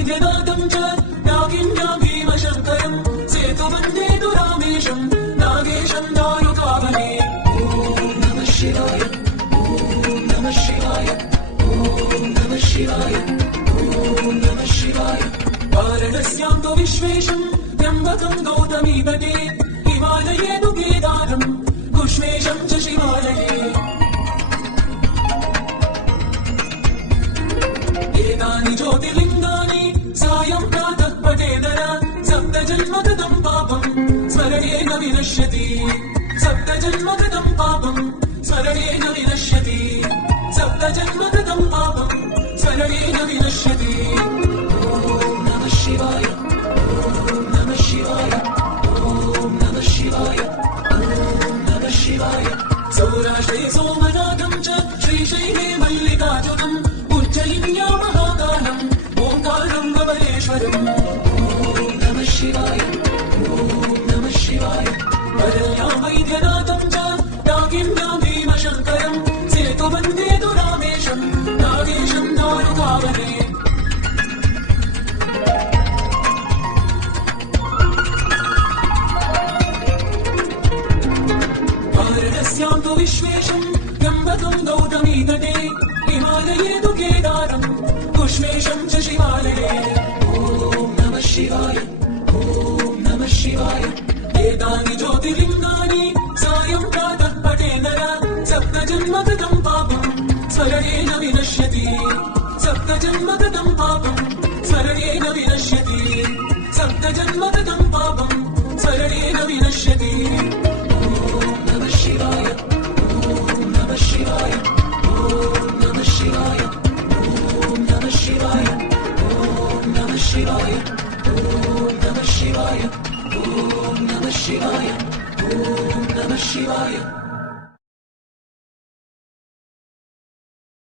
वैद्यनाथं च नागिन्यां भीमशङ्करं सेतुवन्दे तु रामेशं नागेशं दारुकावने। ॐ नमः शिवाय ॐ नमः शिवाय ॐ नमः शिवाय ॐ नमः शिवाय। वारणस्यां तु विश्वेशं त्र्यम्बकं गौतमी तटे हिमालये तु केदारं कुष्मेशं च शिवालये। एतानि ज्योतिर्लिङ्गानि सायं प्रातः पठेदर सप्तजन्मकृतं पापं स्मरणेन विनश्यति सप्तजन्मकृतं पापं स्मरणेन विनश्यति सप्तजन्मकृतं पापं स्मरणेन विनश्यति। ॐ नमः शिवाय ॐ नमः शिवाय ॐ नमः शिवाय ॐ नमः शिवाय। सौराष्ट्रे सोमनाथं च श्रीशैले मल्लिकार्जुनम् उज्जयिन्यां महाकालम् ओङ्कारं गमनेश्वरम्। ॐ नमः शिवाय ॐ नमः शिवाय। वरल्यां वैद्यनाथं च नागिन्यां भीमशङ्करं सेतुवन्दे तु रामेशं नागेशं दारुकावने। वारणस्यां तु विश्वेशं त्र्यम्बकं गौतमी तटे हिमालये तु केदारं कुष्मेशं च शिवालये। ॐ नमः शिवाय ॐ नमः शिवाय। एतानि ज्योतिर्लिङ्गानि सायं प्रातः पठेदर सप्तजन्मकृतं पापं स्मरणेन विनश्यति सप्तजन्मकृतं पापं स्मरणेन विनश्यति सप्तजन्मकृतं पापं स्मरणेन विनश्यति। ॐ नमः शिवाय ॐ नमः शिवाय ॐ नमः शिवाय ॐ नमः शिवाय ॐ नमः शिवाय ॐ नमः शिवाय ॐ नमः शिवाय ॐ नमः शिवाय।